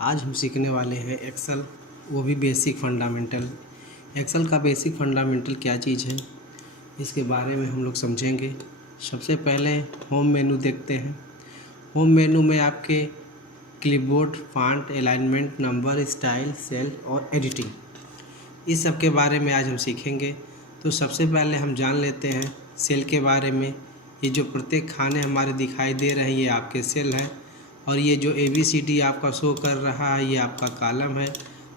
आज हम सीखने वाले हैं एक्सेल, वो भी बेसिक फंडामेंटल। एक्सेल का बेसिक फंडामेंटल क्या चीज़ है, इसके बारे में हम लोग समझेंगे। सबसे पहले होम मेनू देखते हैं। होम मेनू में आपके clipboard, font, alignment, number, style, cell और एडिटिंग, इस सब के बारे में आज हम सीखेंगे। तो सबसे पहले हम जान लेते हैं सेल के बारे में। ये जो प्रत्येक खाने हमारे दिखाई दे रहे हैं ये आपके सेल है, और ये जो ABCD आपका शो कर रहा है ये आपका कॉलम है,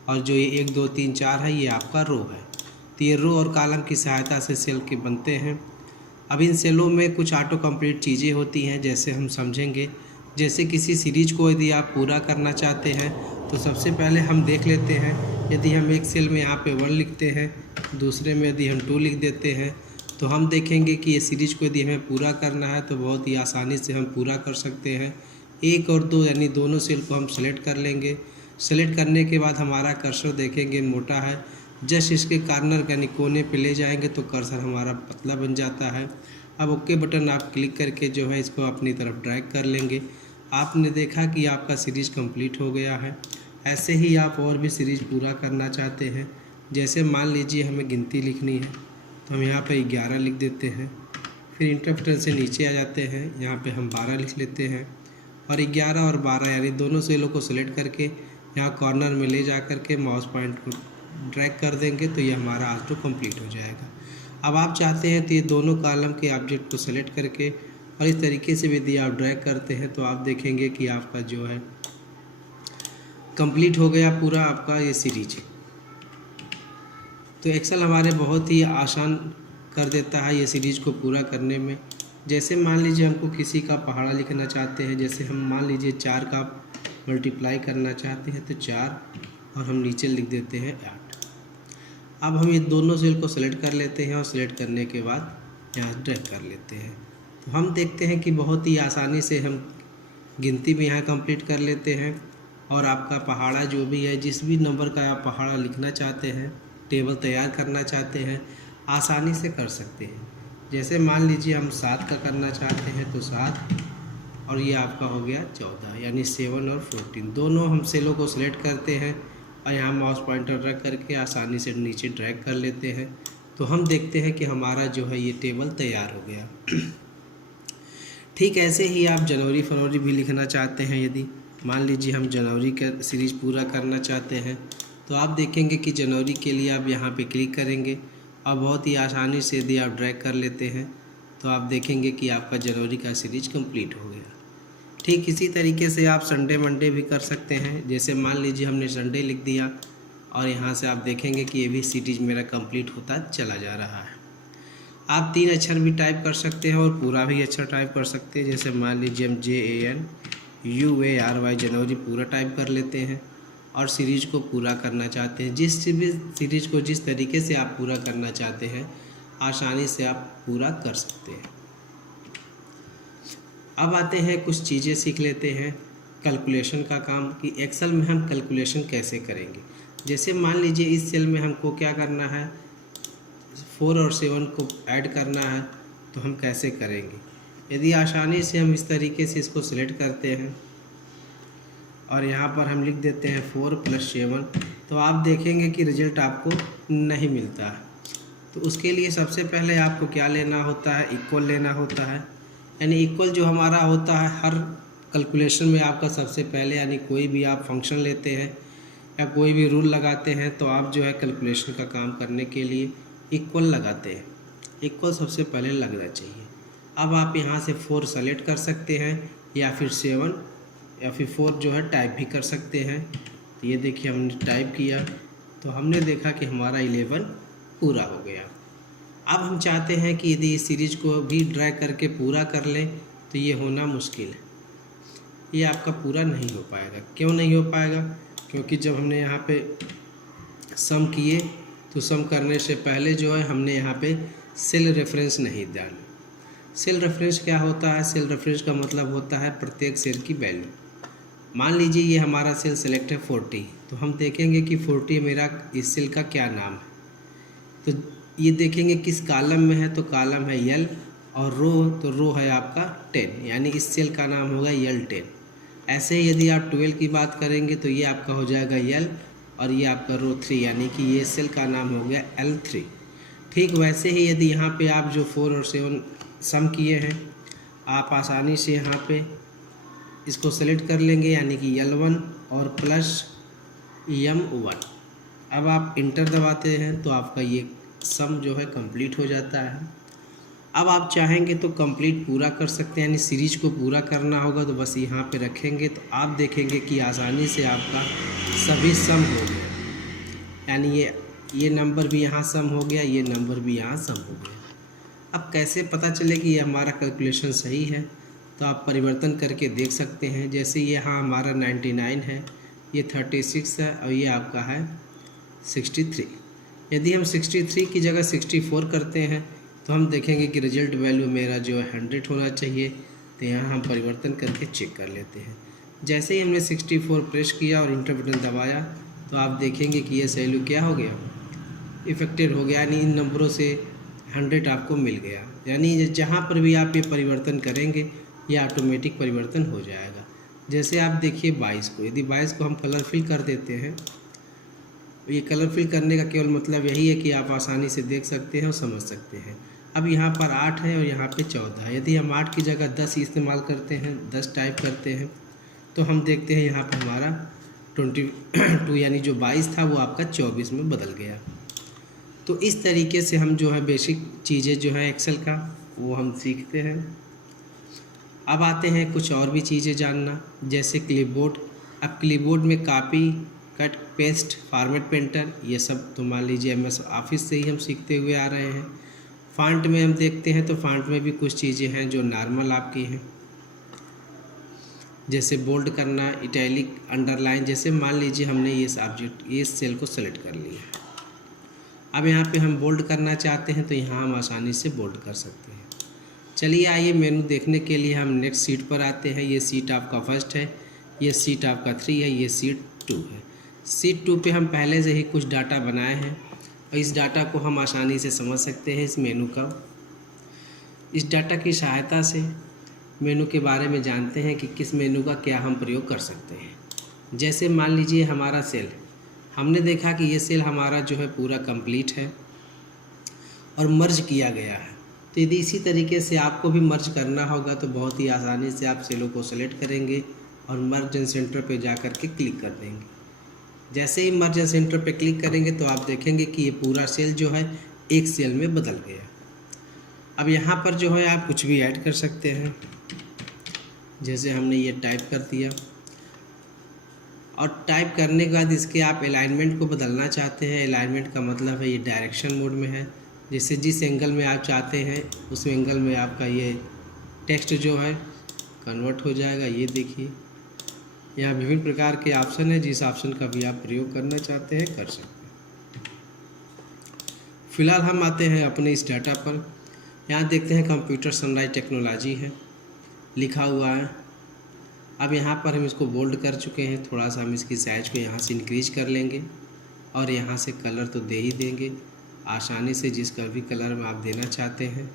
और जो ये 1 2 3 4 है ये आपका रो है। तो ये रो और कॉलम की सहायता से सेल के बनते हैं। अब इन सेलों में कुछ ऑटो कंप्लीट चीज़ें होती हैं, जैसे हम समझेंगे। जैसे किसी सीरीज को यदि आप पूरा करना चाहते हैं तो सबसे पहले हम देख लेते हैं, यदि हम एक सेल में यहाँ पे 1 लिखते हैं, दूसरे में यदि हम 2 लिख देते हैं, तो हम देखेंगे कि ये सीरीज को यदि हमें पूरा करना है तो बहुत ही आसानी से हम पूरा कर सकते हैं। 1 और 2 यानी दोनों सेल को हम सेलेक्ट कर लेंगे। सेलेक्ट करने के बाद हमारा कर्सर देखेंगे मोटा है, जस्ट इसके कॉर्नर यानी कोने पे ले जाएंगे तो कर्सर हमारा पतला बन जाता है। अब ओके बटन आप क्लिक करके जो है इसको अपनी तरफ ड्रैग कर लेंगे। आपने देखा कि आपका सीरीज कंप्लीट हो गया है। ऐसे ही आप और भी सीरीज पूरा करना चाहते हैं, जैसे मान लीजिए हमें गिनती लिखनी है तो हम यहाँ पे 11 लिख देते हैं। फिर इंटर बटन से नीचे आ जाते हैं, यहाँ पे हम 12 लिख लेते हैं, और 11 और 12 यानी दोनों सेलों को सिलेक्ट करके यहाँ कॉर्नर में ले जा कर के माउस पॉइंट को ड्रैग कर देंगे तो ये हमारा ऑटो कंप्लीट हो जाएगा। अब आप चाहते हैं तो ये दोनों कॉलम के ऑब्जेक्ट को सेलेक्ट करके और इस तरीके से यदि आप ड्रैग करते हैं तो आप देखेंगे कि आपका जो है कंप्लीट हो गया पूरा आपका ये सीरीज। तो एक्सेल हमारे बहुत ही आसान कर देता है ये सीरीज को पूरा करने में। जैसे मान लीजिए हमको किसी का पहाड़ा लिखना चाहते हैं, जैसे हम मान लीजिए 4 का मल्टीप्लाई करना चाहते हैं तो 4 और हम नीचे लिख देते हैं 8। अब हम ये दोनों सेल को सेलेक्ट कर लेते हैं और सेलेक्ट करने के बाद यहाँ ड्रैग कर लेते हैं। तो हम देखते हैं कि बहुत ही आसानी से हम गिनती भी यहाँ कंप्लीट कर लेते हैं, और आपका पहाड़ा जो भी है, जिस भी नंबर का आप पहाड़ा लिखना चाहते हैं, टेबल तैयार करना चाहते हैं, आसानी से कर सकते हैं। जैसे मान लीजिए हम 7 का करना चाहते हैं तो 7 और ये आपका हो गया 14, यानी 7 और 14 दोनों हम सेलों को सिलेक्ट करते हैं और यहाँ माउस पॉइंटर रख करके आसानी से नीचे ड्रैग कर लेते हैं। तो हम देखते हैं कि हमारा जो है ये टेबल तैयार हो गया। ठीक ऐसे ही आप जनवरी फरवरी भी लिखना चाहते हैं, यदि मान लीजिए हम जनवरी का सीरीज़ पूरा करना चाहते हैं तो आप देखेंगे कि जनवरी के लिए आप यहाँ पे क्लिक करेंगे और बहुत ही आसानी से यदि आप ड्रैग कर लेते हैं तो आप देखेंगे कि आपका जनवरी का सीरीज कंप्लीट हो गया। ठीक इसी तरीके से आप संडे मंडे भी कर सकते हैं। जैसे मान लीजिए हमने संडे लिख दिया और यहाँ से आप देखेंगे कि ये भी सीरीज मेरा कंप्लीट होता चला जा रहा है। आप 3 अक्षर भी टाइप कर सकते हैं और पूरा भी अक्षर टाइप कर सकते हैं। जैसे मान लीजिए हम JANUARY जनवरी पूरा टाइप कर लेते हैं और सीरीज को पूरा करना चाहते हैं। जिस भी सीरीज को जिस तरीके से आप पूरा करना चाहते हैं आसानी से आप पूरा कर सकते हैं। अब आते हैं कुछ चीज़ें सीख लेते हैं कैलकुलेशन का काम, कि एक्सेल में हम कैलकुलेशन कैसे करेंगे। जैसे मान लीजिए इस सेल में हमको क्या करना है, 4 और 7 को ऐड करना है, तो हम कैसे करेंगे। यदि आसानी से हम इस तरीके से इसको सिलेक्ट करते हैं और यहाँ पर हम लिख देते हैं 4 + 7, तो आप देखेंगे कि रिजल्ट आपको नहीं मिलता है। तो उसके लिए सबसे पहले आपको क्या लेना होता है, इक्वल लेना होता है। यानी इक्वल जो हमारा होता है हर कैलकुलेशन में आपका सबसे पहले, यानी कोई भी आप फंक्शन लेते हैं या कोई भी रूल लगाते हैं तो आप जो है कैलकुलेशन का काम करने के लिए इक्वल लगाते हैं। इक्वल सबसे पहले लगना चाहिए। अब आप यहाँ से 4 सेलेक्ट कर सकते हैं या फिर 7 या फिर 4 जो है टाइप भी कर सकते हैं। तो ये देखिए हमने टाइप किया तो हमने देखा कि हमारा 11 पूरा हो गया। अब हम चाहते हैं कि यदि इस सीरीज को भी ड्रैग करके पूरा कर लें तो ये होना मुश्किल है, ये आपका पूरा नहीं हो पाएगा। क्यों नहीं हो पाएगा, क्योंकि जब हमने यहाँ पे सम किए तो सम करने से पहले जो है हमने यहाँ पे सेल रेफरेंस नहीं डाली। सेल रेफरेंस क्या होता है, सेल रेफरेंस का मतलब होता है प्रत्येक सेल की वैल्यू। मान लीजिए ये हमारा सेल सेलेक्ट है 40, तो हम देखेंगे कि 40 मेरा इस सेल का क्या नाम है। तो ये देखेंगे किस कॉलम में है, तो कॉलम है L, और रो तो रो है आपका 10, यानी इस सेल का नाम होगा L10। ऐसे ही यदि आप 12 की बात करेंगे तो ये आपका हो जाएगा L और ये आपका रो 3, यानी कि ये सेल का नाम हो गया L3। ठीक वैसे ही यदि यहाँ पे आप जो 4 और 7 सम किए हैं, आप आसानी से यहाँ पे इसको सेलेक्ट कर लेंगे, यानी कि L1 और प्लस M1। अब आप इंटर दबाते हैं तो आपका ये सम जो है कंप्लीट हो जाता है। अब आप चाहेंगे तो कंप्लीट पूरा कर सकते हैं, यानी सीरीज को पूरा करना होगा तो बस यहाँ पे रखेंगे तो आप देखेंगे कि आसानी से आपका सभी सम हो गया, यानी ये नंबर भी यहाँ सम हो गया, ये नंबर भी यहाँ सम हो गया। अब कैसे पता चले कि ये हमारा कैलकुलेशन सही है, तो आप परिवर्तन करके देख सकते हैं। जैसे यहाँ हमारा 99 है, ये 36 है और ये आपका है 63। यदि हम 63 की जगह 64 करते हैं तो हम देखेंगे कि रिजल्ट वैल्यू मेरा जो है 100 होना चाहिए। तो यहाँ हम परिवर्तन करके चेक कर लेते हैं। जैसे ही हमने 64 प्रेस किया और इंटर बटन दबाया तो आप देखेंगे कि ये वैल्यू क्या हो गया, इफेक्टेड हो गया, यानी इन नंबरों से 100 आपको मिल गया। यानी जहाँ पर भी आप ये परिवर्तन करेंगे ये ऑटोमेटिक परिवर्तन हो जाएगा। जैसे आप देखिए 22 को, यदि 22 को हम कलर फिल कर देते हैं, ये कलर फिल करने का केवल मतलब यही है कि आप आसानी से देख सकते हैं और समझ सकते हैं। अब यहाँ पर 8 है और यहाँ पे 14 है। यदि हम 8 की जगह 10 इस्तेमाल करते हैं, 10 टाइप करते हैं, तो हम देखते हैं यहाँ पर हमारा 22 यानी जो 22 था वो आपका 24 में बदल गया। तो इस तरीके से हम जो है बेसिक चीज़ें जो है एक्सेल का वो हम सीखते हैं। अब आते हैं कुछ और भी चीज़ें जानना, जैसे क्लिपबोर्ड। अब क्लिपबोर्ड में copy, cut, paste, format, painter, ये सब तो मान लीजिए MS ऑफिस से ही हम सीखते हुए आ रहे हैं। फ़ॉन्ट में हम देखते हैं तो फ़ॉन्ट में भी कुछ चीज़ें हैं जो नॉर्मल आपकी हैं, जैसे बोल्ड करना, इटैलिक, अंडरलाइन। जैसे मान लीजिए हमने ये सब्जेक्ट, ये सेल को सेलेक्ट कर लिया, अब यहाँ पे हम बोल्ड करना चाहते हैं तो यहाँ हम आसानी से बोल्ड कर सकते हैं। चलिए आइए मेनू देखने के लिए हम नेक्स्ट सीट पर आते हैं। ये सीट आपका फर्स्ट है, ये सीट आपका 3 है, ये सीट 2 है। सीट 2 पे हम पहले से ही कुछ डाटा बनाए हैं और इस डाटा को हम आसानी से समझ सकते हैं इस मेनू का। इस डाटा की सहायता से मेनू के बारे में जानते हैं कि किस मेनू का क्या हम प्रयोग कर सकते हैं। जैसे मान लीजिए हमारा सेल, हमने देखा कि ये सेल हमारा जो है पूरा कंप्लीट है और मर्ज किया गया है। तो यदि इसी तरीके से आपको भी मर्ज करना होगा तो बहुत ही आसानी से आप सेलों को सेलेक्ट करेंगे और मर्ज एंड सेंटर पे जा कर के क्लिक कर देंगे। जैसे ही मर्ज एंड सेंटर पे क्लिक करेंगे तो आप देखेंगे कि ये पूरा सेल जो है एक सेल में बदल गया। अब यहाँ पर जो है आप कुछ भी ऐड कर सकते हैं, जैसे हमने ये टाइप कर दिया और टाइप करने के बाद इसके आप अलाइनमेंट को बदलना चाहते हैं। अलाइनमेंट का मतलब है ये डायरेक्शन मोड में है, जैसे जिस एंगल में आप चाहते हैं उस एंगल में आपका ये टेक्स्ट जो है कन्वर्ट हो जाएगा। ये देखिए यहाँ विभिन्न प्रकार के ऑप्शन है, जिस ऑप्शन का भी आप प्रयोग करना चाहते हैं कर सकते हैं। फिलहाल हम आते हैं अपने इस डाटा पर। यहाँ देखते हैं कंप्यूटर सनराइज टेक्नोलॉजी है लिखा हुआ है। अब यहाँ पर हम इसको बोल्ड कर चुके हैं, थोड़ा सा हम इसकी साइज को यहाँ से इंक्रीज कर लेंगे और यहाँ से कलर तो दे ही देंगे आसानी से, जिस भी कलर में आप देना चाहते हैं।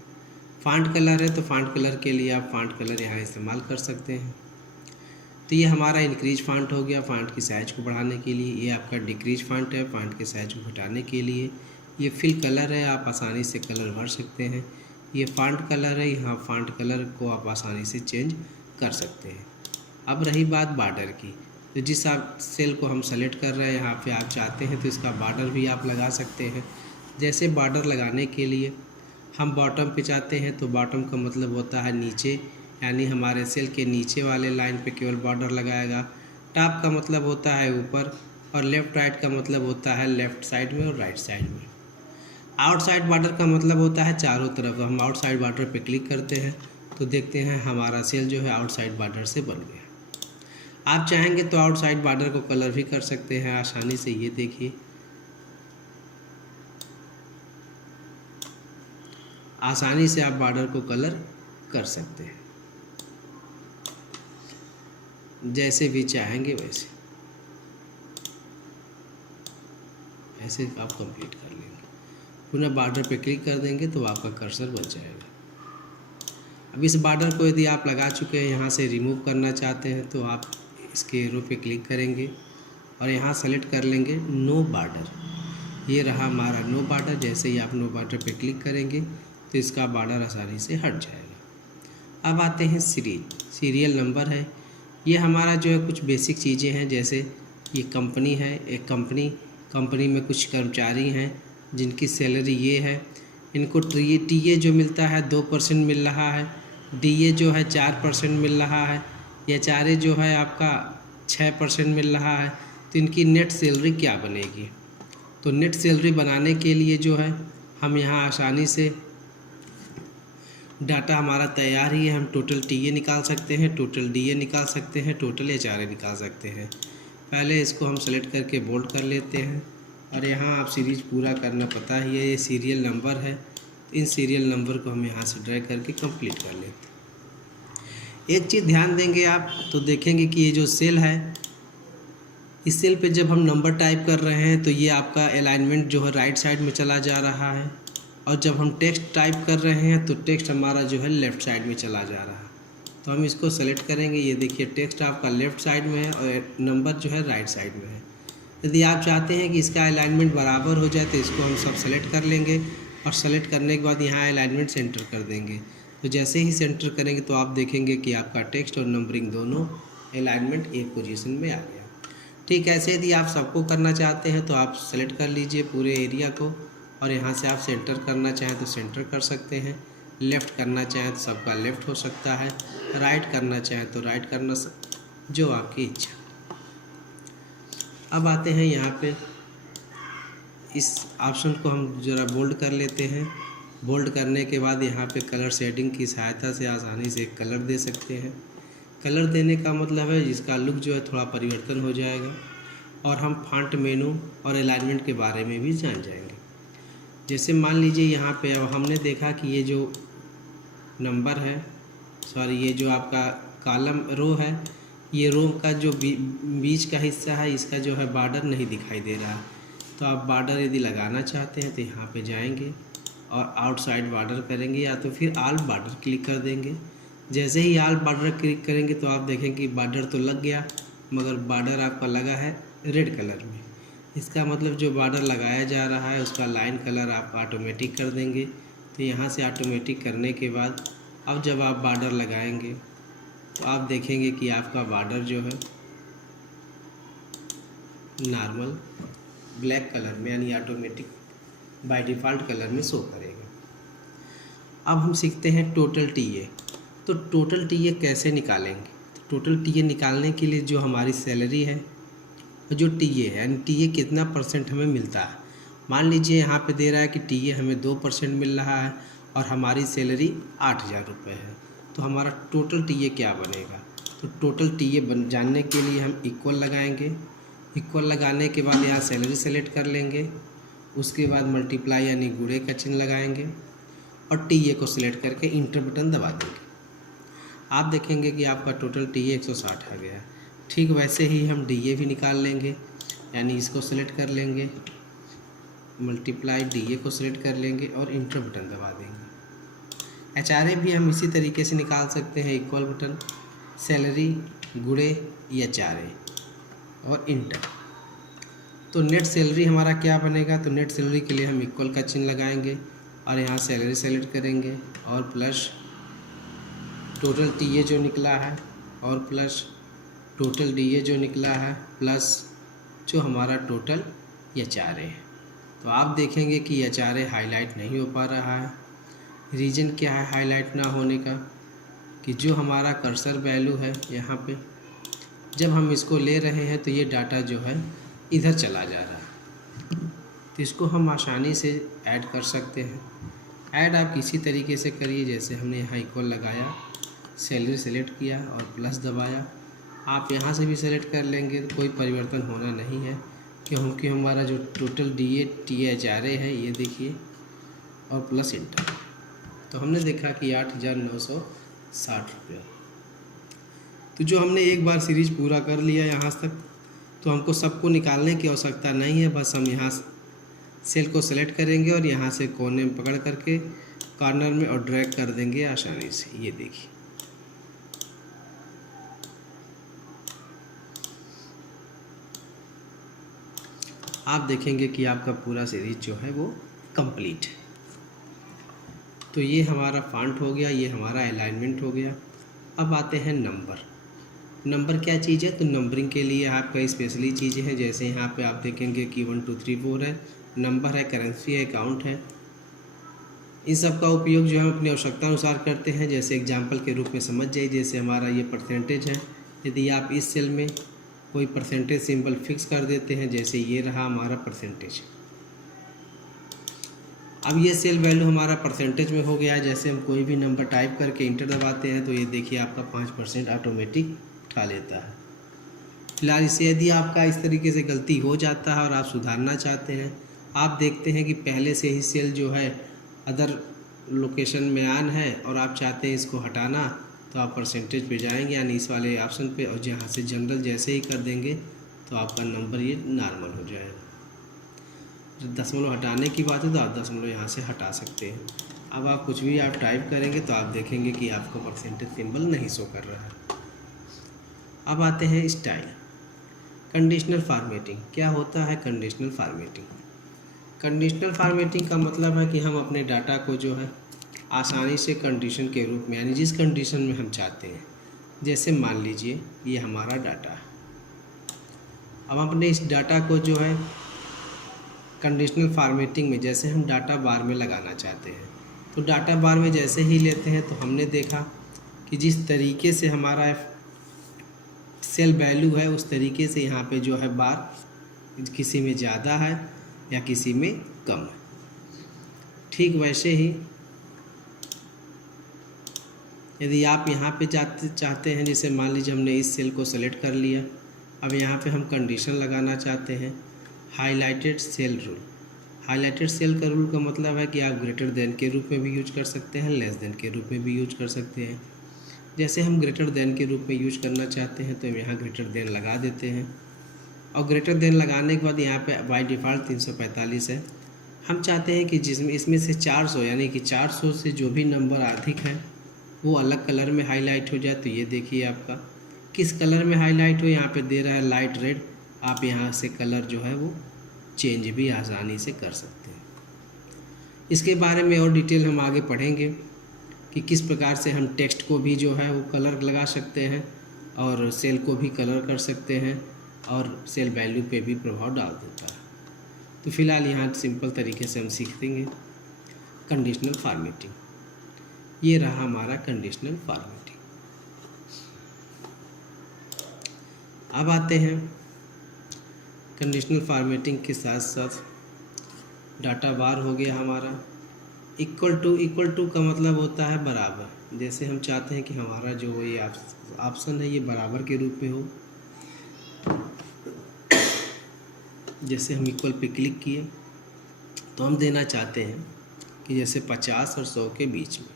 फ़ॉन्ट कलर है तो फ़ॉन्ट कलर के लिए आप फ़ॉन्ट कलर यहाँ इस्तेमाल कर सकते हैं। तो ये हमारा इंक्रीज फ़ॉन्ट हो गया फ़ॉन्ट की साइज़ को बढ़ाने के लिए। ये आपका डिक्रीज फ़ॉन्ट है फ़ॉन्ट के साइज़ को घटाने के लिए। ये फिल कलर है, आप आसानी से कलर भर सकते हैं। ये फ़ॉन्ट कलर है, यहाँ फ़ॉन्ट कलर को आप आसानी से चेंज कर सकते हैं। अब रही बात बॉर्डर की, तो जिस आप सेल को हम सेलेक्ट कर रहे हैं यहाँ पे आप चाहते हैं तो इसका बॉर्डर भी आप लगा सकते हैं। जैसे बॉर्डर लगाने के लिए हम बॉटम पे चाहते हैं तो बॉटम का मतलब होता है नीचे, यानी हमारे सेल के नीचे वाले लाइन पे केवल बॉर्डर लगाएगा। टॉप का मतलब होता है ऊपर और लेफ़्ट राइट का मतलब होता है लेफ़्ट साइड में और राइट साइड में। आउटसाइड बॉर्डर का मतलब होता है चारों तरफ। हम आउटसाइड बॉर्डर पे क्लिक करते हैं तो देखते हैं हमारा सेल जो है आउटसाइड बॉर्डर से बन गया। आप चाहेंगे तो आउटसाइड बॉर्डर को कलर भी कर सकते हैं आसानी से। ये देखिए आसानी से आप बॉर्डर को कलर कर सकते हैं, जैसे भी चाहेंगे वैसे ऐसे आप कंप्लीट कर लेंगे। पुनः बॉर्डर पे क्लिक कर देंगे तो आपका कर्सर बन जाएगा। अब इस बॉर्डर को यदि आप लगा चुके हैं, यहाँ से रिमूव करना चाहते हैं तो आप इसके एरो पे क्लिक करेंगे और यहाँ सेलेक्ट कर लेंगे नो बॉर्डर। ये रहा हमारा नो बॉर्डर। जैसे ही आप नो बॉर्डर पे क्लिक करेंगे तो इसका बॉर्डर आसानी से हट जाएगा। अब आते हैं सीरियल नंबर है। ये हमारा जो है कुछ बेसिक चीज़ें हैं, जैसे ये कंपनी है, एक कंपनी में कुछ कर्मचारी हैं जिनकी सैलरी ये है। इनको टीए जो मिलता है 2% मिल रहा है, डीए जो है 4% मिल रहा है, एचआरए जो है आपका 6% मिल रहा है। तो इनकी नेट सैलरी क्या बनेगी? तो नेट सैलरी बनाने के लिए जो है हम यहाँ आसानी से डाटा हमारा तैयार ही है। हम टोटल टीए निकाल सकते हैं, टोटल डीए निकाल सकते हैं, टोटल एचआरए निकाल सकते हैं। पहले इसको हम सेलेक्ट करके बोल्ड कर लेते हैं और यहाँ आप सीरीज पूरा करना पता ही है। ये सीरियल नंबर है, इन सीरियल नंबर को हम यहाँ से ड्रैग करके कंप्लीट कर लेते हैं। एक चीज़ ध्यान देंगे आप तो देखेंगे कि ये जो सेल है, इस सेल पे जब हम नंबर टाइप कर रहे हैं तो ये आपका अलाइनमेंट जो है राइट साइड में चला जा रहा है, और जब हम टेक्स्ट टाइप कर रहे हैं तो टेक्स्ट हमारा जो है लेफ़्ट साइड में चला जा रहा है। तो हम इसको सेलेक्ट करेंगे। ये देखिए टेक्स्ट आपका लेफ़्ट साइड में है और नंबर जो है राइट साइड में है। यदि आप चाहते हैं कि इसका अलाइनमेंट बराबर हो जाए तो इसको हम सब सेलेक्ट कर लेंगे और सेलेक्ट करने के बाद यहाँ अलाइनमेंट सेंटर कर देंगे। तो जैसे ही सेंटर करेंगे तो आप देखेंगे कि आपका टेक्स्ट और नंबरिंग दोनों अलाइनमेंट एक पोजीशन में आ गया। ठीक ऐसे यदि आप सबको करना चाहते हैं तो आप सेलेक्ट कर लीजिए पूरे एरिया को और यहाँ से आप सेंटर करना चाहें तो सेंटर कर सकते हैं, लेफ़्ट करना चाहें तो सबका लेफ़्ट हो सकता है, राइट करना चाहें तो राइट करना, जो आपकी इच्छा। अब आते हैं यहाँ पे, इस ऑप्शन को हम ज़रा बोल्ड कर लेते हैं। बोल्ड करने के बाद यहाँ पे कलर शेडिंग की सहायता से आसानी से कलर दे सकते हैं। कलर देने का मतलब है इसका लुक जो है थोड़ा परिवर्तन हो जाएगा और हम फॉन्ट मेनू और अलाइनमेंट के बारे में भी जान जाएंगे। जैसे मान लीजिए यहाँ पे अब हमने देखा कि ये जो नंबर है, ये जो आपका कॉलम रो है, ये रो का जो बीच का हिस्सा है इसका जो है बॉर्डर नहीं दिखाई दे रहा। तो आप बॉर्डर यदि लगाना चाहते हैं तो यहाँ पे जाएंगे और आउटसाइड बॉर्डर करेंगे या तो फिर ऑल बॉर्डर क्लिक कर देंगे। जैसे ही ऑल बॉर्डर क्लिक करेंगे तो आप देखेंगे कि बॉर्डर तो लग गया, मगर बॉर्डर आपका लगा है रेड कलर में। इसका मतलब जो बॉर्डर लगाया जा रहा है उसका लाइन कलर आप ऑटोमेटिक कर देंगे। तो यहाँ से ऑटोमेटिक करने के बाद अब जब आप बॉर्डर लगाएंगे तो आप देखेंगे कि आपका बॉर्डर जो है नॉर्मल ब्लैक कलर में यानी ऑटोमेटिक बाय डिफ़ॉल्ट कलर में शो करेगा। अब हम सीखते हैं टोटल टीए। तो टोटल टीए कैसे निकालेंगे? तो टोटल टीए निकालने के लिए जो हमारी सैलरी है, जो टीए है यानी टीए कितना % हमें मिलता है। मान लीजिए यहाँ पे दे रहा है कि टीए हमें 2% मिल रहा है और हमारी सैलरी 8,000 रुपये है। तो हमारा टोटल टीए क्या बनेगा? तो टोटल टीए जानने के लिए हम इक्वल लगाएंगे। इक्वल लगाने के बाद यहाँ सैलरी सेलेक्ट कर लेंगे, उसके बाद मल्टीप्लाई यानी गुणे का चिन्ह लगाएंगे और टीए को सिलेक्ट करके इंटर बटन दबा देंगे। आप देखेंगे कि आपका टोटल टीए 160 आ गया। ठीक वैसे ही हम डीए भी निकाल लेंगे, यानी इसको सिलेक्ट कर लेंगे, मल्टीप्लाई डीए को सिलेक्ट कर लेंगे और इंटर बटन दबा देंगे। एचआरए भी हम इसी तरीके से निकाल सकते हैं, इक्वल बटन, सैलरी गुणे एचआरए और इंटर। तो नेट सैलरी हमारा क्या बनेगा? तो नेट सैलरी के लिए हम इक्वल का चिन्ह लगाएंगे और यहाँ सैलरी सेलेक्ट करेंगे और प्लस टोटल टीए जो निकला है और प्लस टोटल डीए जो निकला है प्लस जो हमारा टोटल एचआरए है। तो आप देखेंगे कि एचआरए हाईलाइट नहीं हो पा रहा है। रीज़न क्या है हाईलाइट ना होने का? कि जो हमारा कर्सर वैल्यू है यहाँ पे जब हम इसको ले रहे हैं तो ये डाटा जो है इधर चला जा रहा है। तो इसको हम आसानी से ऐड कर सकते हैं। ऐड आप किसी तरीके से करिए, जैसे हमने यहाँ इक्वल लगाया, सैलरी सेलेक्ट किया और प्लस दबाया। आप यहाँ से भी सेलेक्ट कर लेंगे तो कोई परिवर्तन होना नहीं है, क्योंकि हमारा जो टोटल डीए टीए एचआरए है ये देखिए और प्लस इंटर। तो हमने देखा कि 8,960 रुपये। तो जो हमने एक बार सीरीज पूरा कर लिया यहाँ तक, तो हमको सबको निकालने की आवश्यकता नहीं है। बस हम यहाँ सेल को सेलेक्ट करेंगे और यहाँ से कोने में पकड़ करके कॉर्नर में और ड्रैग कर देंगे आसानी से। ये देखिए, आप देखेंगे कि आपका पूरा सीरीज जो है वो कंप्लीट है। तो ये हमारा फॉन्ट हो गया, ये हमारा अलाइनमेंट हो गया। अब आते हैं नंबर। नंबर क्या चीज़ है? तो नंबरिंग के लिए आपका स्पेशली चीज़ें हैं, जैसे यहाँ पे आप देखेंगे कि 1 2 3 4 है, नंबर है, करेंसी है, अकाउंट है। इन सब का उपयोग जो हम अपनी आवश्यकता अनुसार करते हैं। जैसे एग्जांपल के रूप में समझ जाइए, जैसे हमारा ये परसेंटेज है, यदि आप इस सेल में कोई परसेंटेज सिंबल फिक्स कर देते हैं, जैसे ये रहा हमारा परसेंटेज। अब ये सेल वैल्यू हमारा परसेंटेज में हो गया है। जैसे हम कोई भी नंबर टाइप करके इंटर दबाते हैं तो ये देखिए आपका 5% ऑटोमेटिक उठा लेता है। फिलहाल इसे यदि आपका इस तरीके से गलती हो जाता है और आप सुधारना चाहते हैं, आप देखते हैं कि पहले से ही सेल जो है अदर लोकेशन में ऑन है और आप चाहते हैं इसको हटाना, तो आप परसेंटेज पे जाएंगे यानी इस वाले ऑप्शन पे, और जहाँ से जनरल जैसे ही कर देंगे तो आपका नंबर ये नॉर्मल हो जाएगा। जब दशमलव हटाने की बात है तो आप दशमलव यहाँ से हटा सकते हैं। अब आप कुछ भी आप टाइप करेंगे तो आप देखेंगे कि आपका परसेंटेज सिंबल नहीं शो कर रहा है। अब आते हैं स्टाइल। कंडीशनल फॉर्मेटिंग क्या होता है? कंडीशनल फॉर्मेटिंग, कंडीशनल फॉर्मेटिंग का मतलब है कि हम अपने डाटा को जो है आसानी से कंडीशन के रूप में, यानी जिस कंडीशन में हम चाहते हैं, जैसे मान लीजिए ये हमारा डाटा है। अब अपने इस डाटा को जो है कंडीशनल फॉर्मेटिंग में, जैसे हम डाटा बार में लगाना चाहते हैं, तो डाटा बार में जैसे ही लेते हैं तो हमने देखा कि जिस तरीके से हमारा सेल वैल्यू है उस तरीके से यहाँ पे जो है बार किसी में ज़्यादा है या किसी में कम है। ठीक वैसे ही यदि आप यहाँ पे चाहते हैं, जैसे मान लीजिए हमने इस सेल को सेलेक्ट कर लिया, अब यहाँ पे हम कंडीशन लगाना चाहते हैं highlighted cell rule. Highlighted cell का रूल का मतलब है कि आप ग्रेटर देन के रूप में भी यूज कर सकते हैं, लेस देन के रूप में भी यूज कर सकते हैं। जैसे हम ग्रेटर देन के रूप में यूज करना चाहते हैं तो हम यहाँ ग्रेटर देन लगा देते हैं, और ग्रेटर देन लगाने के बाद यहाँ पे बाय डिफ़ॉल्ट 345 है। हम चाहते हैं कि जिसमें इसमें से 400 यानी कि 400 से जो भी नंबर अधिक है वो अलग कलर में हाईलाइट हो जाए। तो ये देखिए आपका किस कलर में हाईलाइट हो, यहाँ पे दे रहा है लाइट रेड। आप यहाँ से कलर जो है वो चेंज भी आसानी से कर सकते हैं। इसके बारे में और डिटेल हम आगे पढ़ेंगे कि किस प्रकार से हम टेक्स्ट को भी जो है वो कलर लगा सकते हैं और सेल को भी कलर कर सकते हैं और सेल वैल्यू पे भी प्रभाव डाल देता है। तो फिलहाल यहाँ सिंपल तरीके से हम सीख देंगे कंडीशनल फॉर्मेटिंग। ये रहा हमारा कंडीशनल फॉर्मेटिंग। अब आते हैं कंडीशनल फॉर्मेटिंग के साथ साथ डाटा बार हो गया हमारा। इक्वल टू का मतलब होता है बराबर। जैसे हम चाहते हैं कि हमारा जो ये ऑप्शन है ये बराबर के रूप में हो, जैसे हम इक्वल पे क्लिक किए तो हम देना चाहते हैं कि जैसे 50 और 100 के बीच में,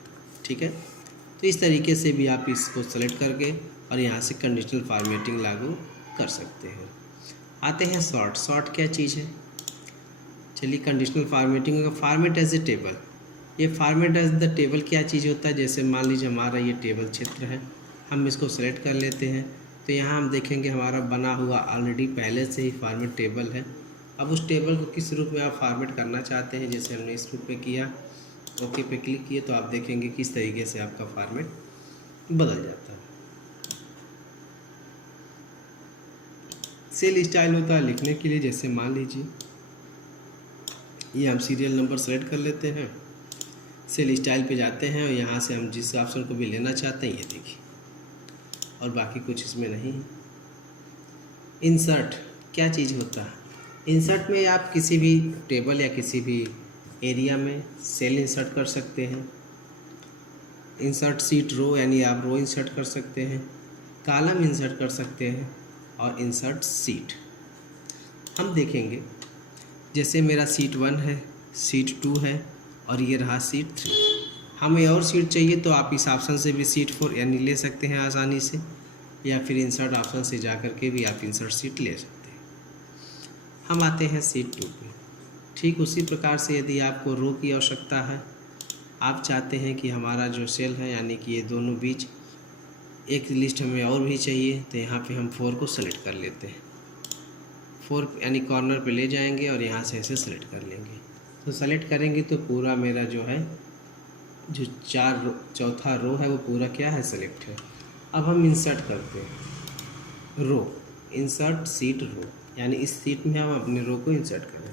ठीक है। तो इस तरीके से भी आप इसको सेलेक्ट करके और यहाँ से कंडीशनल फॉर्मेटिंग लागू कर सकते हैं। आते हैं सॉर्ट। सॉर्ट क्या चीज़ है? चलिए, कंडीशनल फॉर्मेटिंग का फॉर्मेट एज ए टेबल। ये फॉर्मेट एज द टेबल क्या चीज़ होता है? जैसे मान लीजिए हमारा ये टेबल क्षेत्र है, हम इसको सेलेक्ट कर लेते हैं तो यहाँ हम देखेंगे हमारा बना हुआ ऑलरेडी पहले से ही फॉर्मेट टेबल है। अब उस टेबल को किस रूप में आप फॉर्मेट करना चाहते हैं, जैसे हमने इस रूप में किया, ओके पे क्लिक किए, तो आप देखेंगे किस तरीके से आपका फॉर्मेट बदल जाता है। सेल स्टाइल होता है लिखने के लिए। जैसे मान लीजिए ये हम सीरियल नंबर सेलेक्ट कर लेते हैं, सेल स्टाइल पे जाते हैं और यहाँ से हम जिस ऑप्शन को भी लेना चाहते हैं ये देखिए, और बाकी कुछ इसमें नहीं है। इंसर्ट क्या चीज़ होता है? इंसर्ट में आप किसी भी टेबल या किसी भी एरिया में सेल इंसर्ट कर सकते हैं। इंसर्ट सीट रो यानी आप रो इंसर्ट कर सकते हैं, कॉलम इंसर्ट कर सकते हैं और इंसर्ट सीट। हम देखेंगे जैसे मेरा सीट 1 है, सीट 2 है और ये रहा सीट 3। हमें और सीट चाहिए तो आप इस ऑप्शन से भी सीट 4 यानी ले सकते हैं आसानी से, या फिर इंसर्ट ऑप्शन से जा कर के भी आप इंसर्ट सीट ले सकते हैं। हम आते हैं सीट 2 पे। ठीक उसी प्रकार से यदि आपको रो की आवश्यकता है, आप चाहते हैं कि हमारा जो सेल है यानी कि ये दोनों बीच एक लिस्ट हमें और भी चाहिए, तो यहाँ पे हम 4 को सेलेक्ट कर लेते हैं। 4 यानी कॉर्नर पे ले जाएंगे और यहाँ से ऐसे सेलेक्ट कर लेंगे। तो सेलेक्ट करेंगे तो पूरा मेरा जो है जो चौथा रो है वो पूरा क्या है, सेलेक्ट है। अब हम इंसर्ट करते हैं रो, इंसर्ट सीट रो, यानी इस सीट में हम अपने रो को इंसर्ट करेंगे।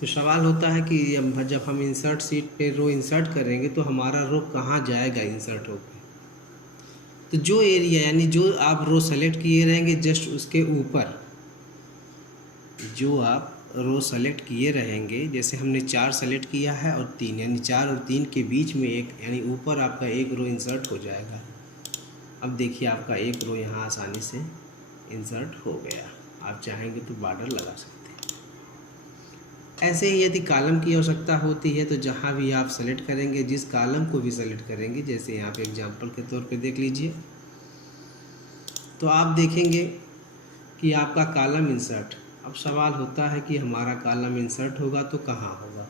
तो सवाल होता है कि जब हम इंसर्ट सीट पे रो इंसर्ट करेंगे तो हमारा रो कहाँ जाएगा इंसर्ट होकर। तो जो एरिया यानी जो आप रो सेलेक्ट किए रहेंगे जस्ट उसके ऊपर, जो आप रो सेलेक्ट किए रहेंगे, जैसे हमने 4 सेलेक्ट किया है और 3, यानी 4 और 3 के बीच में एक, यानी ऊपर आपका एक रो इंसर्ट हो जाएगा। अब देखिए आपका एक रो यहाँ आसानी से इंसर्ट हो गया। आप चाहेंगे तो बॉर्डर लगा सकते हैं। ऐसे ही यदि कॉलम की आवश्यकता होती है तो जहाँ भी आप सेलेक्ट करेंगे, जिस कॉलम को भी सेलेक्ट करेंगे, जैसे यहाँ पे एग्जांपल के तौर पे देख लीजिए, तो आप देखेंगे कि आपका कॉलम इंसर्ट। अब सवाल होता है कि हमारा कॉलम इंसर्ट होगा तो कहाँ होगा।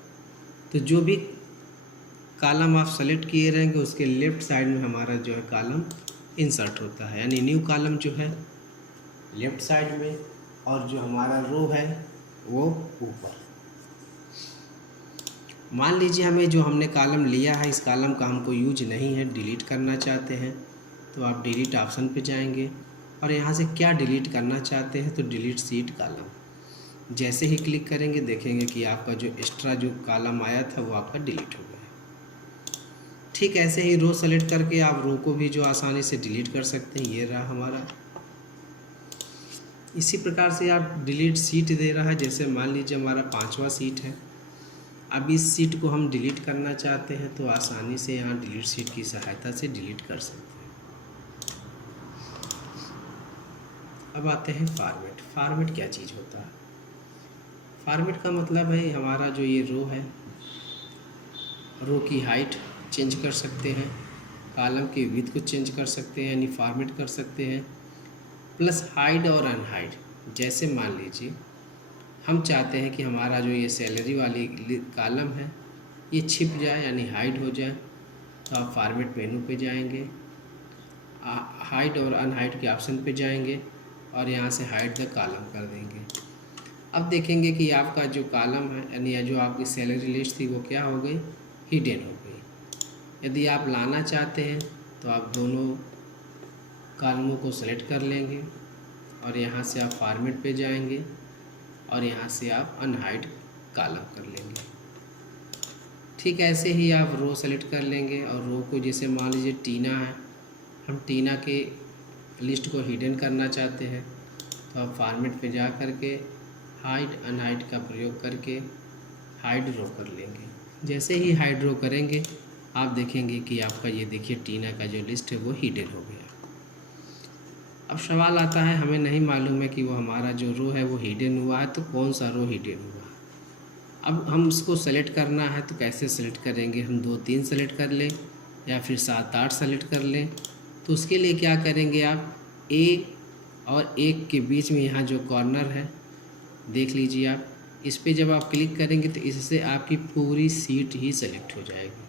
तो जो भी कॉलम आप सेलेक्ट किए रहेंगे उसके लेफ़्ट साइड में हमारा जो है कॉलम इंसर्ट होता है, यानी न्यू कॉलम जो है लेफ़्ट साइड में और जो हमारा रो है वो ऊपर। मान लीजिए हमें जो हमने कॉलम लिया है, इस कॉलम का हमको यूज नहीं है, डिलीट करना चाहते हैं, तो आप डिलीट ऑप्शन पे जाएंगे और यहाँ से क्या डिलीट करना चाहते हैं, तो डिलीट सीट कॉलम। जैसे ही क्लिक करेंगे देखेंगे कि आपका जो एक्स्ट्रा जो कॉलम आया था वो आपका डिलीट हो गया। ठीक ऐसे ही रो सेलेक्ट करके आप रो को भी जो आसानी से डिलीट कर सकते हैं। ये रहा हमारा। इसी प्रकार से आप डिलीट सीट दे रहा है, जैसे मान लीजिए हमारा 5वां सीट है। अब इस सीट को हम डिलीट करना चाहते हैं तो आसानी से यहाँ डिलीट सीट की सहायता से डिलीट कर सकते हैं। अब आते हैं फॉर्मेट। फॉर्मेट क्या चीज़ होता है? फॉर्मेट का मतलब है हमारा जो ये रो है, रो की हाइट चेंज कर सकते हैं, कॉलम की विड्थ को चेंज कर सकते हैं, यानी फॉर्मेट कर सकते हैं, प्लस हाइड और अनहाइड। जैसे मान लीजिए हम चाहते हैं कि हमारा जो ये सैलरी वाली कॉलम है ये छिप जाए यानी हाइड हो जाए, तो आप फॉर्मेट मेनू पे जाएंगे, हाइड और अनहाइड के ऑप्शन पे जाएंगे और यहाँ से हाइड द कॉलम कर देंगे। अब देखेंगे कि आपका जो कॉलम है यानी जो आपकी सैलरी लिस्ट थी वो क्या हो गई, हिडन हो गई। यदि आप लाना चाहते हैं तो आप दोनों कॉलमों को सेलेक्ट कर लेंगे और यहाँ से आप फॉर्मेट पे जाएंगे और यहाँ से आप अनहाइड कॉलम कर लेंगे। ठीक ऐसे ही आप रो सेलेक्ट कर लेंगे और रो को, जैसे मान लीजिए टीना है, हम टीना के लिस्ट को हिडन करना चाहते हैं तो आप फॉर्मेट पे जा कर के हाइड अनहाइड का प्रयोग करके हाइड रो कर लेंगे। जैसे ही हाइड रो करेंगे आप देखेंगे कि आपका ये देखिए टीना का जो लिस्ट है वो हिडन हो गया। अब सवाल आता है, हमें नहीं मालूम है कि वो हमारा जो रो है वो हिडन हुआ है, तो कौन सा रो हिडन हुआ। अब हम उसको सेलेक्ट करना है तो कैसे सेलेक्ट करेंगे, हम 2, 3 सेलेक्ट कर लें या फिर 7, 8 सेलेक्ट कर लें। तो उसके लिए क्या करेंगे, आप ए और 1 के बीच में यहाँ जो कॉर्नर है देख लीजिए, आप इस पे जब आप क्लिक करेंगे तो इससे आपकी पूरी सीट ही सेलेक्ट हो जाएगी।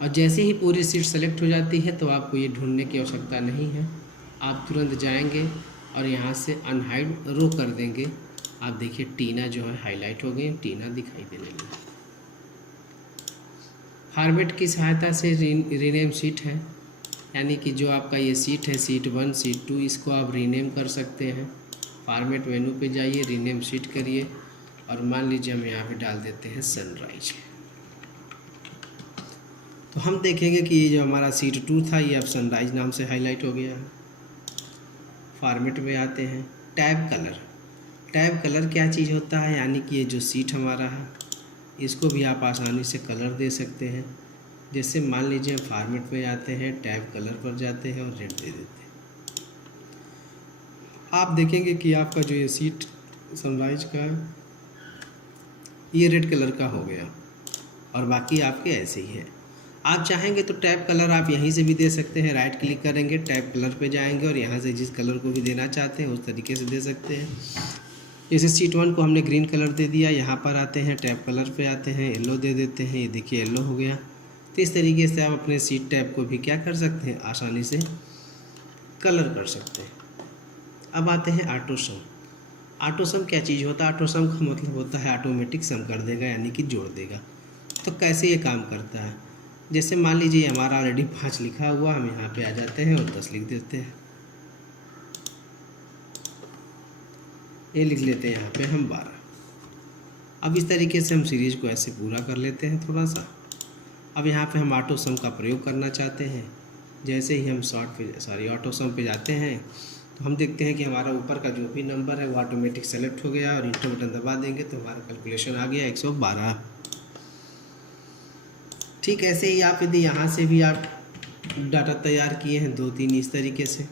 और जैसे ही पूरी सीट सेलेक्ट हो जाती है तो आपको ये ढूंढने की आवश्यकता नहीं है, आप तुरंत जाएंगे और यहाँ से अनहाइड रो कर देंगे। आप देखिए टीना जो है हाईलाइट हो गई, टीना दिखाई देने लगी। फॉर्मेट की सहायता से रीनेम सीट है, यानी कि जो आपका ये सीट है, सीट 1, सीट 2, इसको आप रीनेम कर सकते हैं। फॉर्मेट मेनू पे जाइए, रीनेम सीट करिए और मान लीजिए हम यहाँ पे डाल देते हैं सनराइज। तो हम देखेंगे कि ये जो हमारा सीट 2 था ये अब सनराइज नाम से हाईलाइट हो गया है। फॉर्मेट में आते हैं, टैब कलर। टैब कलर क्या चीज़ होता है, यानी कि ये जो सीट हमारा है इसको भी आप आसानी से कलर दे सकते हैं। जैसे मान लीजिए फॉर्मेट में आते हैं, टैब कलर पर जाते हैं और रेड दे देते हैं। आप देखेंगे कि आपका जो ये सीट सनराइज का है ये रेड कलर का हो गया और बाकी आपके ऐसे ही है। आप चाहेंगे तो टैब कलर आप यहीं से भी दे सकते हैं, राइट क्लिक करेंगे, टैब कलर पे जाएंगे और यहाँ से जिस कलर को भी देना चाहते हैं उस तरीके से दे सकते हैं। जैसे शीट 1 को हमने ग्रीन कलर दे दिया, यहाँ पर आते हैं टैब कलर पे आते हैं, येलो दे देते हैं, ये देखिए येलो हो गया। तो इस तरीके से आप अपने शीट टैब को भी क्या कर सकते हैं, आसानी से कलर कर सकते हैं। अब आते हैं ऑटो सम। ऑटो सम क्या चीज़ होता है? ऑटो सम का मतलब होता है ऑटोमेटिक सम कर देगा, यानी कि जोड़ देगा। तो कैसे ये काम करता है? जैसे मान लीजिए हमारा ऑलरेडी 5 लिखा हुआ, हम यहाँ पे आ जाते हैं और 10 लिख देते हैं। ये लिख लेते हैं यहाँ पे हम 12। अब इस तरीके से हम सीरीज़ को ऐसे पूरा कर लेते हैं थोड़ा सा। अब यहाँ पे हम ऑटो सम का प्रयोग करना चाहते हैं। जैसे ही हम ऑटो सम पे जाते हैं तो हम देखते हैं कि हमारा ऊपर का जो भी नंबर है वो ऑटोमेटिक सेलेक्ट हो गया और इंटर बटन दबा देंगे तो हमारा कैलकुलेशन आ गया 112। ठीक ऐसे ही आप यदि यहाँ से भी आप डाटा तैयार किए हैं 2-3 इस तरीके से,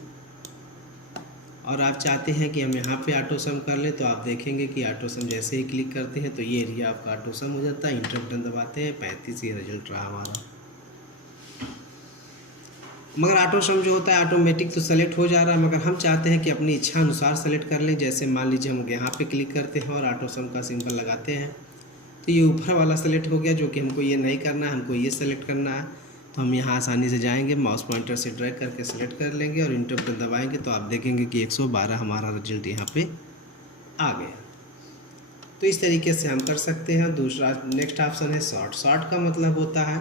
और आप चाहते हैं कि हम यहाँ पे ऑटो सम कर लें, तो आप देखेंगे कि ऑटो सम जैसे ही क्लिक करते हैं तो ये एरिया आपका ऑटो सम हो जाता है। इंटर बटन दबाते हैं, 35 ये रिजल्ट रहा हमारा। मगर ऑटो सम जो होता है ऑटोमेटिक तो सेलेक्ट हो जा रहा है, मगर हम चाहते हैं कि अपनी इच्छा अनुसार सेलेक्ट कर लें। जैसे मान लीजिए हम यहाँ पे क्लिक करते हैं और ऑटो सम का सिंबल लगाते हैं तो ये ऊपर वाला सेलेक्ट हो गया, जो कि हमको ये नहीं करना है, हमको ये सेलेक्ट करना है। तो हम यहाँ आसानी से जाएंगे, माउस पॉइंटर से ड्रैग करके सेलेक्ट कर लेंगे और इंटर बटन दबाएंगे तो आप देखेंगे कि 112 हमारा रिजल्ट यहाँ पे आ गया। तो इस तरीके से हम कर सकते हैं। दूसरा नेक्स्ट ऑप्शन है शॉर्ट। शॉर्ट का मतलब होता है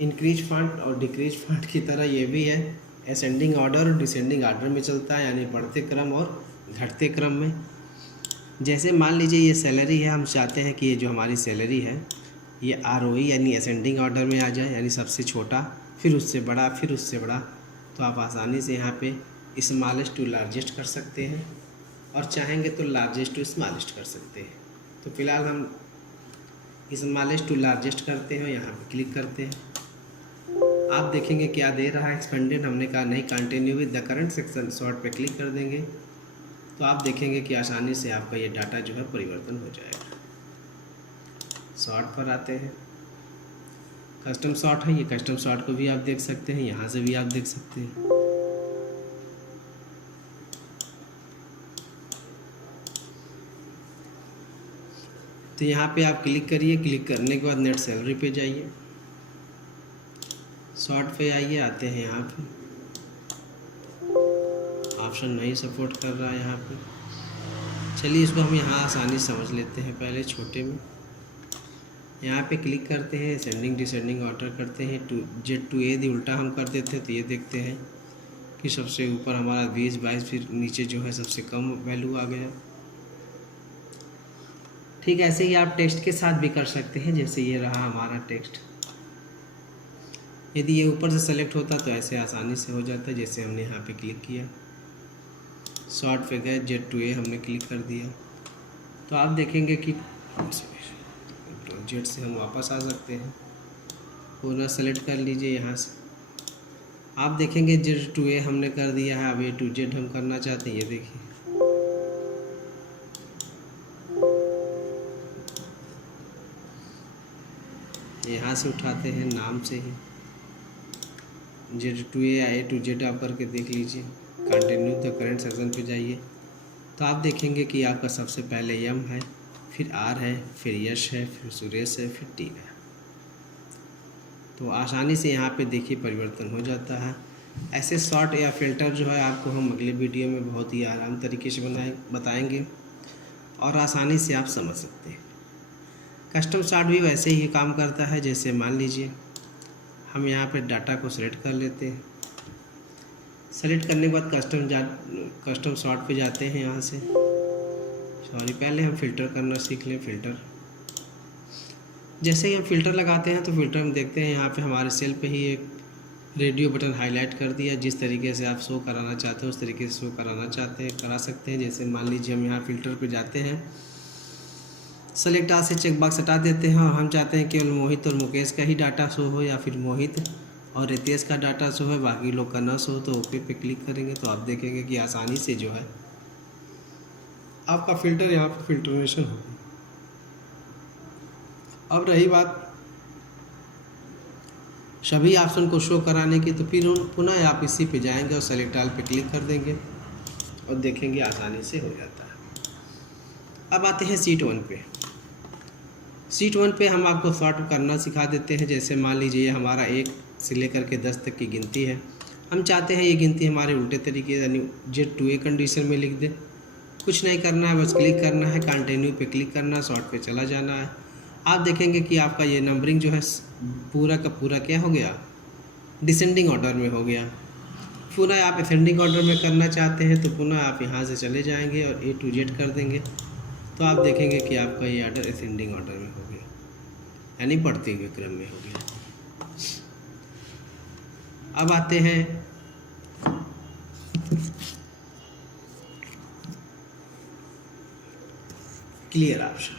इंक्रीज फॉन्ट और डिक्रीज फॉन्ट की तरह ये भी है, असेंडिंग ऑर्डर और डिसेंडिंग ऑर्डर में चलता है, यानी बढ़ते क्रम और घटते क्रम में। जैसे मान लीजिए ये सैलरी है, हम चाहते हैं कि ये जो हमारी सैलरी है ये ROE यानी असेंडिंग ऑर्डर में आ जाए, यानी सबसे छोटा फिर उससे बड़ा फिर उससे बड़ा। तो आप आसानी से यहाँ पे स्मॉलेस्ट टू लार्जेस्ट कर सकते हैं और चाहेंगे तो लार्जेस्ट टू स्मॉलेस्ट कर सकते हैं। तो फिलहाल हम स्मॉलेस्ट टू लार्जेस्ट करते हैं, यहाँ पे क्लिक करते हैं। आप देखेंगे क्या दे रहा है, एक्सपेंडेड। हमने कहा नहीं, continue with the current section, short पे क्लिक कर देंगे तो आप देखेंगे कि आसानी से आपका ये डाटा जो है परिवर्तन हो जाएगा। शॉर्ट पर आते हैं, कस्टम शॉर्ट है, ये कस्टम शॉर्ट को भी आप देख सकते हैं, यहाँ से भी आप देख सकते हैं। तो यहाँ पे आप क्लिक करिए, क्लिक करने के बाद नेट सैलरी पे जाइए, शॉर्ट पे आइए, आते हैं यहाँ पे ऑप्शन नहीं सपोर्ट कर रहा है यहाँ पे। चलिए इसको हम यहाँ आसानी से समझ लेते हैं। पहले छोटे में यहाँ पे क्लिक करते हैं, असेंडिंग डिसेंडिंग ऑर्डर करते हैं, Z to A यदि उल्टा हम कर देते हैं तो ये देखते हैं कि सबसे ऊपर हमारा 20-22, फिर नीचे जो है सबसे कम वैल्यू आ गया। ठीक ऐसे ही आप टेक्स्ट के साथ भी कर सकते हैं। जैसे ये रहा हमारा टेक्स्ट, यदि ये ऊपर से सेलेक्ट होता तो ऐसे आसानी से हो जाता। जैसे हमने यहाँ पे क्लिक किया, शॉर्ट पे गए, Z to A हमने क्लिक कर दिया तो आप देखेंगे कि जेड से हम वापस आ सकते हैं, पूरा सेलेक्ट कर लीजिए यहाँ से। आप देखेंगे Z to A हमने कर दिया है, अब A to Z हम करना चाहते हैं। ये देखिए यहाँ से उठाते हैं नाम से ही, Z to A या A to Z आप करके देख लीजिए। कंटिन्यू द करंट सेक्शन पे जाइए तो आप देखेंगे कि आपका सबसे पहले M है, फिर R है, फिर यश है, फिर सुरेश है, फिर T है। तो आसानी से यहाँ पे देखिए परिवर्तन हो जाता है। ऐसे शॉर्ट या फिल्टर जो है आपको हम अगले वीडियो में बहुत ही आराम तरीके से बताएंगे और आसानी से आप समझ सकते हैं। कस्टम शॉर्ट भी वैसे ही काम करता है। जैसे मान लीजिए हम यहाँ पे डाटा को सेलेक्ट कर लेते हैं, सेलेक्ट करने के बाद कस्टम शॉर्ट पे जाते हैं। यहाँ से पहले हम फ़िल्टर करना सीख लें। फ़िल्टर, जैसे ही हम फ़िल्टर लगाते हैं तो फ़िल्टर हम देखते हैं यहाँ पे हमारे सेल पे ही एक रेडियो बटन हाईलाइट कर दिया। जिस तरीके से आप शो कराना चाहते हो उस तरीके से शो करा सकते हैं। जैसे मान लीजिए हम यहाँ फ़िल्टर पे जाते हैं, सेलेक्ट आल से चेक बॉक्स हटा देते हैं और हम चाहते हैं केवल मोहित और मुकेश का ही डाटा शो हो, या फिर मोहित और रितेश का डाटा शो है, बाकी लोग का ना शो। तो ओके पे क्लिक करेंगे तो आप देखेंगे कि आसानी से जो है आपका फ़िल्टर यहाँ पर फिल्ट्रेशन होगा। अब रही बात सभी ऑप्शन को शो कराने की, तो फिर पुनः आप इसी पे जाएंगे और सेलेक्ट ऑल पे क्लिक कर देंगे और देखेंगे आसानी से हो जाता है। अब आते हैं सीट 1 पे। सीट 1 पे हम आपको सॉर्ट करना सिखा देते हैं। जैसे मान लीजिए हमारा 1 से लेकर के 10 तक की गिनती है, हम चाहते हैं ये गिनती हमारे उल्टे तरीके यानी Z2A कंडीशन में लिख दें। कुछ नहीं करना है, बस क्लिक करना है, कंटिन्यू पे क्लिक करना है, सॉर्ट पे चला जाना है। आप देखेंगे कि आपका ये नंबरिंग जो है पूरा का पूरा क्या हो गया, डिसेंडिंग ऑर्डर में हो गया। पुनः आप असेंडिंग ऑर्डर में करना चाहते हैं तो पुनः आप यहाँ से चले जाएंगे और A to Z कर देंगे, तो आप देखेंगे कि आपका ये ऑर्डर असेंडिंग ऑर्डर में हो गया, यानी बढ़ते हुए क्रम में हो गया। अब आते हैं क्लियर ऑप्शन।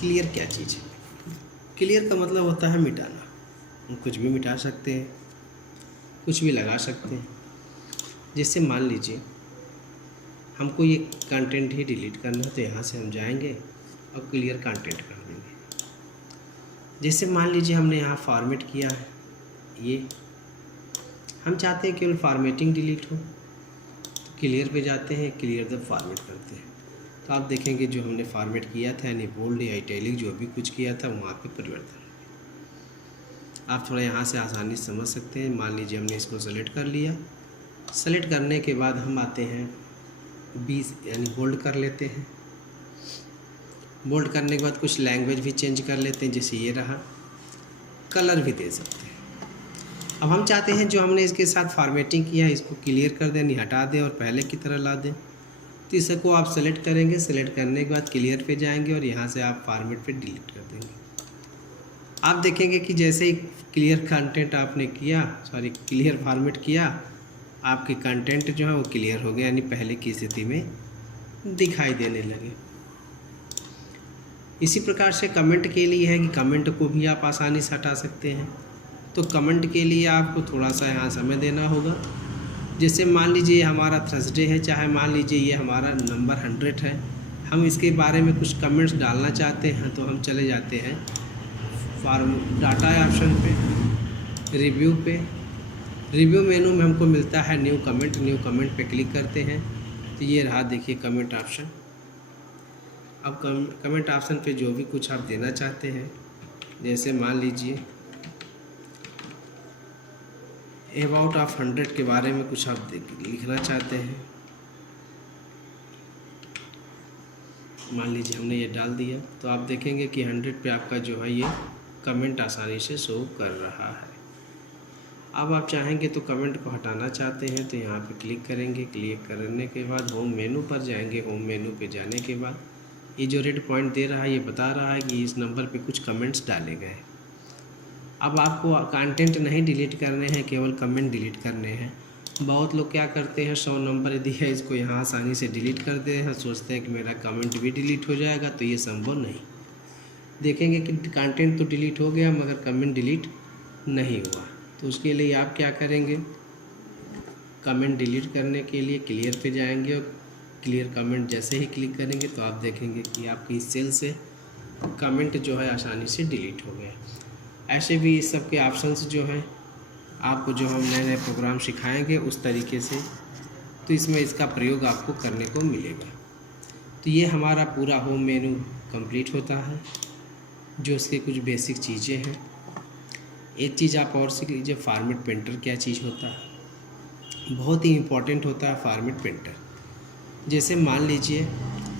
क्लियर क्या चीज़ है? क्लियर का मतलब होता है मिटाना। हम कुछ भी मिटा सकते हैं, कुछ भी लगा सकते हैं। जैसे मान लीजिए हमको ये कंटेंट ही डिलीट करना है, तो यहाँ से हम जाएंगे और क्लियर कंटेंट कर देंगे। जैसे मान लीजिए हमने यहाँ फॉर्मेट किया है, ये हम चाहते हैं केवल फॉर्मेटिंग डिलीट हो, तो क्लियर पे जाते हैं, क्लियर द फॉर्मेट करते हैं, तो आप देखेंगे जो हमने फॉर्मेट किया था यानी बोल्ड या इटैलिक जो भी कुछ किया था वहाँ पे परिवर्तन। आप थोड़ा यहाँ से आसानी से समझ सकते हैं। मान लीजिए हमने इसको सेलेक्ट कर लिया, सेलेक्ट करने के बाद हम आते हैं 20 यानी बोल्ड कर लेते हैं। बोल्ड करने के बाद कुछ लैंग्वेज भी चेंज कर लेते हैं, जैसे ये रहा, कलर भी दे सकते हैं। अब हम चाहते हैं जो हमने इसके साथ फॉर्मेटिंग किया है इसको क्लियर कर दें, यानी हटा दें और पहले की तरह ला दें। तो इसको आप सेलेक्ट करेंगे, सेलेक्ट करने के बाद क्लियर पे जाएंगे और यहाँ से आप फॉर्मेट पे डिलीट कर देंगे। आप देखेंगे कि जैसे ही क्लियर कंटेंट आपने किया, क्लियर फॉर्मेट किया, आपके कंटेंट जो है वो क्लियर हो गया, यानी पहले की स्थिति में दिखाई देने लगे। इसी प्रकार से कमेंट के लिए है कि कमेंट को भी आप आसानी से हटा सकते हैं। तो कमेंट के लिए आपको थोड़ा सा यहाँ समय देना होगा। जैसे मान लीजिए हमारा थर्सडे है, चाहे मान लीजिए ये हमारा नंबर 100 है, हम इसके बारे में कुछ कमेंट्स डालना चाहते हैं, तो हम चले जाते हैं डाटा ऑप्शन पे, रिव्यू पे। रिव्यू मेनू में हमको मिलता है न्यू कमेंट पे क्लिक करते हैं, तो ये रहा देखिए कमेंट ऑप्शन। अब कमेंट ऑप्शन पे जो भी कुछ आप देना चाहते हैं, जैसे मान लीजिए अबाउट ऑफ 100 के बारे में कुछ आप लिखना चाहते हैं, मान लीजिए हमने ये डाल दिया, तो आप देखेंगे कि 100 पे आपका जो है ये कमेंट आसानी से शो कर रहा है। अब आप चाहेंगे तो कमेंट को हटाना चाहते हैं तो यहाँ पे क्लिक करेंगे, क्लिक करने के बाद होम मेनू पर जाएंगे। होम मेनू पे जाने के बाद ये जो रेड पॉइंट दे रहा है ये बता रहा है कि इस नंबर पे कुछ कमेंट्स डाले गए। अब आपको कंटेंट नहीं डिलीट करने हैं, केवल कमेंट डिलीट करने हैं। बहुत लोग क्या करते हैं, 100 नंबर यदि है इसको यहाँ आसानी से डिलीट कर दे हैं, सोचते हैं कि मेरा कमेंट भी डिलीट हो जाएगा, तो ये संभव नहीं। देखेंगे कि कंटेंट तो डिलीट हो गया मगर कमेंट डिलीट नहीं हुआ, तो उसके लिए आप क्या करेंगे, कमेंट डिलीट करने के लिए क्लियर पे जाएंगे और क्लियर कमेंट जैसे ही क्लिक करेंगे तो आप देखेंगे कि आपकी इस सेल से कमेंट जो है आसानी से डिलीट हो गए। ऐसे भी इस सब के ऑप्शंस जो हैं आपको जो हम नए नए प्रोग्राम सिखाएंगे उस तरीके से, तो इसमें इसका प्रयोग आपको करने को मिलेगा। तो ये हमारा पूरा होम मेनू कंप्लीट होता है, जो उसके कुछ बेसिक चीज़ें हैं। एक चीज़ आप और सीख लीजिए, फॉर्मेट पेंटर क्या चीज़ होता है, बहुत ही इम्पोर्टेंट होता है फॉर्मेट पेंटर। जैसे मान लीजिए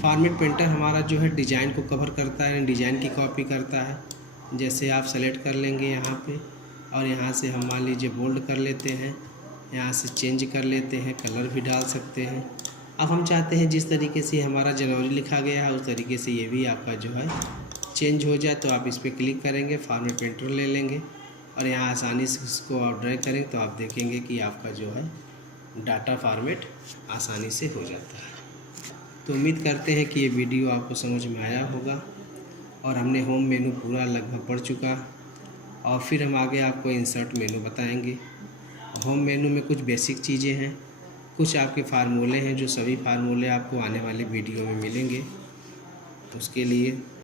फॉर्मेट पेंटर हमारा जो है डिज़ाइन को कवर करता है, डिज़ाइन की कॉपी करता है। जैसे आप सेलेक्ट कर लेंगे यहाँ पे और यहाँ से हम मान लीजिए बोल्ड कर लेते हैं, यहाँ से चेंज कर लेते हैं, कलर भी डाल सकते हैं। अब हम चाहते हैं जिस तरीके से हमारा जनवरी लिखा गया है उस तरीके से ये भी आपका जो है चेंज हो जाए, तो आप इस पर क्लिक करेंगे, फॉर्मेट पेंटर ले लेंगे और यहाँ आसानी से इसको आप ड्रैग करेंगे तो आप देखेंगे कि आपका जो है डाटा फॉर्मेट आसानी से हो जाता है। तो उम्मीद करते हैं कि ये वीडियो आपको समझ में आया होगा और हमने होम मेनू पूरा लगभग पढ़ चुका, और फिर हम आगे आपको इंसर्ट मेनू बताएंगे। होम मेनू में कुछ बेसिक चीज़ें हैं, कुछ आपके फार्मूले हैं, जो सभी फार्मूले आपको आने वाले वीडियो में मिलेंगे। उसके लिए